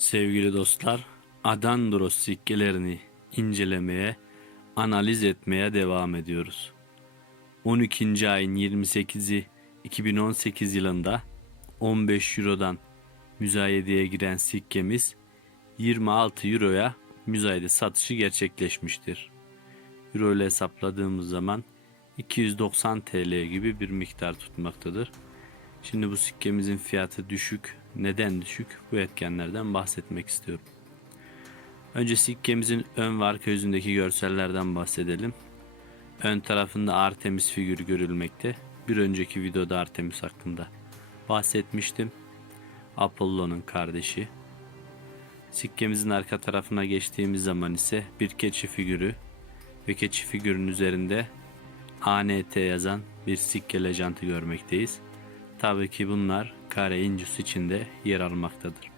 Sevgili dostlar, Adandros sikkelerini incelemeye, analiz etmeye devam ediyoruz. 12. ayın 28'i 2018 yılında 15 Euro'dan müzayedeye giren sikkemiz 26 Euro'ya müzayede satışı gerçekleşmiştir. Euro ile hesapladığımız zaman 290 TL gibi bir miktar tutmaktadır. Şimdi bu sikkemizin fiyatı düşük. Neden düşük? Bu etkenlerden bahsetmek istiyorum. Önce sikkemizin ön ve arka yüzündeki görsellerden bahsedelim. Ön tarafında Artemis figürü görülmekte. Bir önceki videoda Artemis hakkında bahsetmiştim. Apollo'nun kardeşi. Sikkemizin arka tarafına geçtiğimiz zaman ise bir keçi figürü ve keçi figürün üzerinde ANT yazan bir sikke lejantı görmekteyiz. Tabii ki bunlar kare incus içinde yer almaktadır.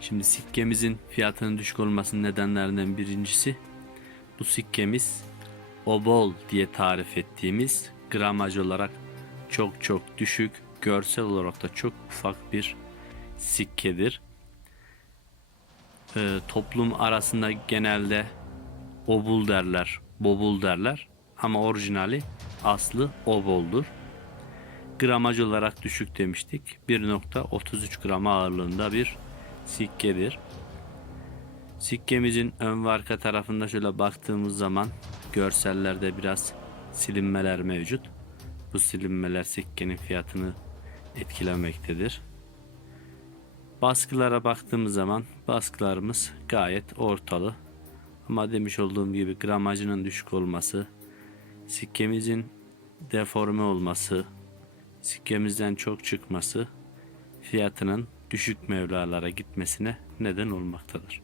Şimdi sikkemizin fiyatının düşük olmasının nedenlerinden birincisi bu sikkemiz obol diye tarif ettiğimiz gramaj olarak çok çok düşük, görsel olarak da çok ufak bir sikkedir. Ee, toplum arasında genelde obul derler, bobul derler ama orijinali aslı oboldur. Gramaj olarak düşük demiştik. 1.33 gram ağırlığında bir sikkedir. Sikkemizin ön ve arka tarafında şöyle baktığımız zaman görsellerde biraz silinmeler mevcut. Bu silinmeler sikkenin fiyatını etkilemektedir. Baskılara baktığımız zaman baskılarımız gayet ortalı. Ama demiş olduğum gibi gramajının düşük olması, sikkemizin deforme olması, sikkemizden çok çıkması fiyatının düşük mevlalara gitmesine neden olmaktadır.